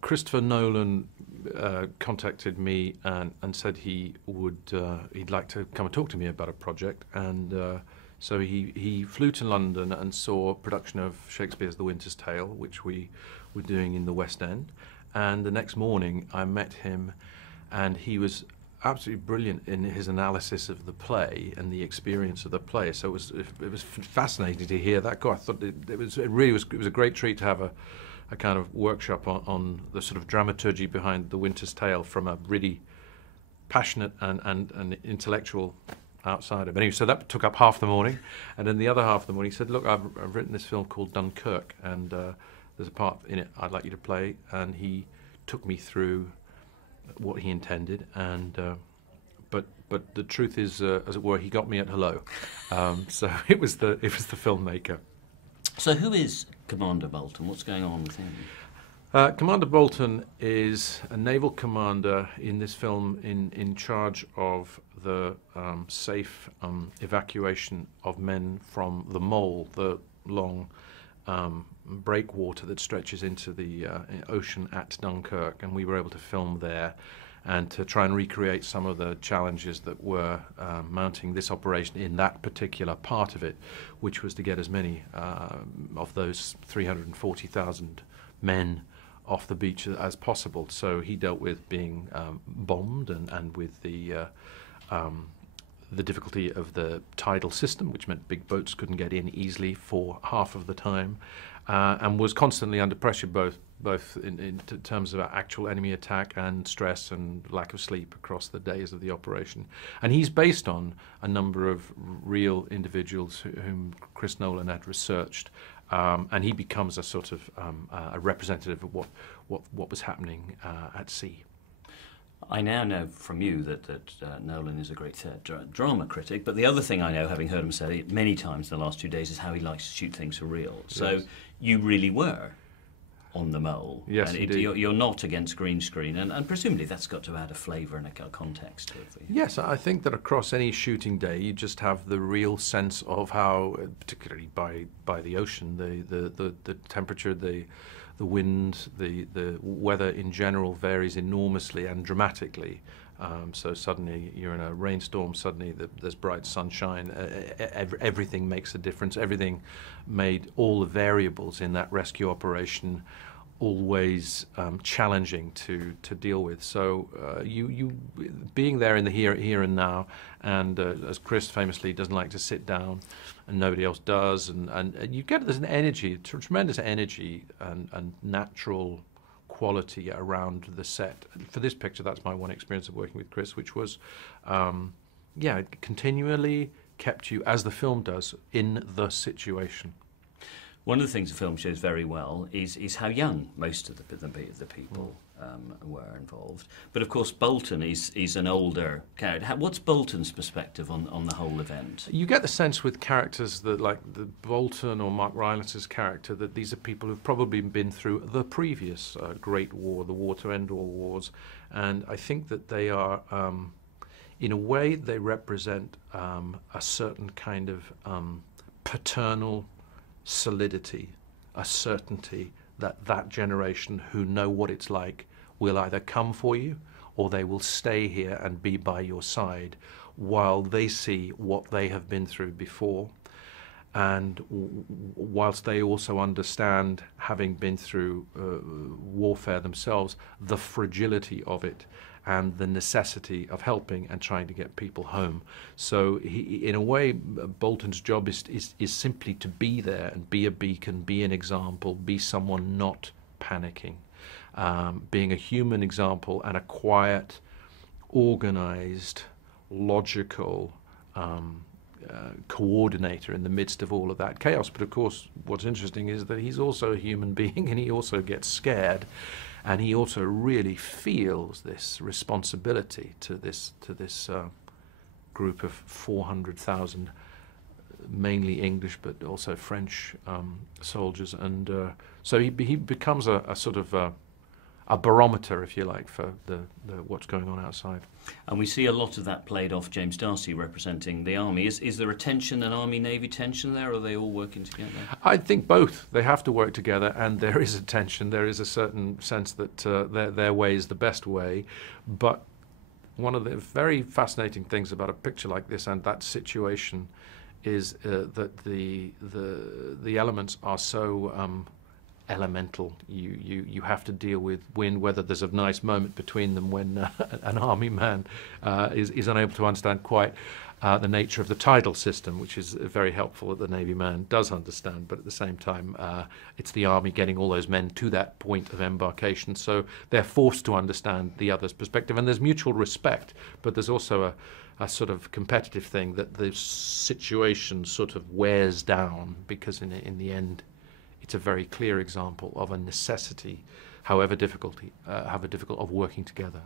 Christopher Nolan contacted me and said he'd like to come and talk to me about a project, and so he flew to London and saw a production of Shakespeare's The Winter's Tale, which we were doing in the West End. And the next morning, I met him, and he was absolutely brilliant in his analysis of the play and the experience of the play. So it was fascinating to hear that go. I thought it was a great treat to have a kind of workshop on the sort of dramaturgy behind The Winter's Tale from a really passionate and intellectual outsider. But anyway, so that took up half the morning, and then the other half of the morning he said, "Look, I've written this film called Dunkirk, and there's a part in it I'd like you to play." And he took me through what he intended, and but the truth is, as it were, he got me at hello. So it was the filmmaker. So who is Commander Bolton? What's going on with him? Commander Bolton is a naval commander in this film in charge of the safe evacuation of men from the mole, the long breakwater that stretches into the ocean at Dunkirk, and we were able to film there and to try and recreate some of the challenges that were mounting this operation in that particular part of it, which was to get as many of those 340,000 men off the beach as possible. So he dealt with being bombed and with the difficulty of the tidal system, which meant big boats couldn't get in easily for half of the time, and was constantly under pressure, both in terms of actual enemy attack and stress and lack of sleep across the days of the operation. And he's based on a number of real individuals whom Chris Nolan had researched, and he becomes a sort of a representative of what was happening at sea. I now know from you that Nolan is a great drama critic, but the other thing I know, having heard him say it many times in the last 2 days, is how he likes to shoot things for real. So Yes. you really were on the mole. Yes, and indeed. you're not against green screen, and presumably that's got to add a flavour and a context to it for you. Yes, I think that across any shooting day, you just have the real sense of how, particularly by the ocean, the temperature, the wind, the weather in general varies enormously and dramatically. So suddenly you're in a rainstorm, suddenly there's bright sunshine, everything makes a difference. Everything made all the variables in that rescue operation always challenging to deal with. So you being there in the here and now, and as Chris famously doesn't like to sit down, and nobody else does, and you get there's an energy, tremendous energy and natural quality around the set. For this picture, that's my one experience of working with Chris, which was, it continually kept you, as the film does, in the situation. One of the things the film shows very well is how young most of the people were involved. But of course, Bolton is an older character. What's Bolton's perspective on the whole event? You get the sense with characters that, like the Bolton or Mark Rylance's character, that these are people who've probably been through the previous Great War, the war to end all wars, and I think that they are, in a way, they represent a certain kind of paternal solidity, a certainty that that generation who know what it's like will either come for you or they will stay here and be by your side while they see what they have been through before. And whilst they also understand, having been through warfare themselves, the fragility of it and the necessity of helping and trying to get people home. So in a way, Bolton's job is simply to be there and be a beacon, be an example, be someone not panicking, being a human example and a quiet, organized, logical coordinator in the midst of all of that chaos. But of course, what's interesting is that he's also a human being, and he also gets scared, and he also really feels this responsibility to this group of 400,000, mainly English but also French soldiers, and so he becomes a sort of a barometer, if you like, for the what's going on outside. And we see a lot of that played off James Darcy representing the army. Is there a tension, an Army-Navy tension there, or are they all working together? I think both. They have to work together, and there is a tension. There is a certain sense that their way is the best way. But one of the very fascinating things about a picture like this and that situation is that the elements are so elemental. You have to deal with wind, whether there's a nice moment between them when an army man is unable to understand quite the nature of the tidal system, which is very helpful that the Navy man does understand, but at the same time it's the army getting all those men to that point of embarkation, so they're forced to understand the other's perspective, and there's mutual respect, but there's also a sort of competitive thing that the situation sort of wears down, because in the end it's a very clear example of a necessity, however difficult, of working together.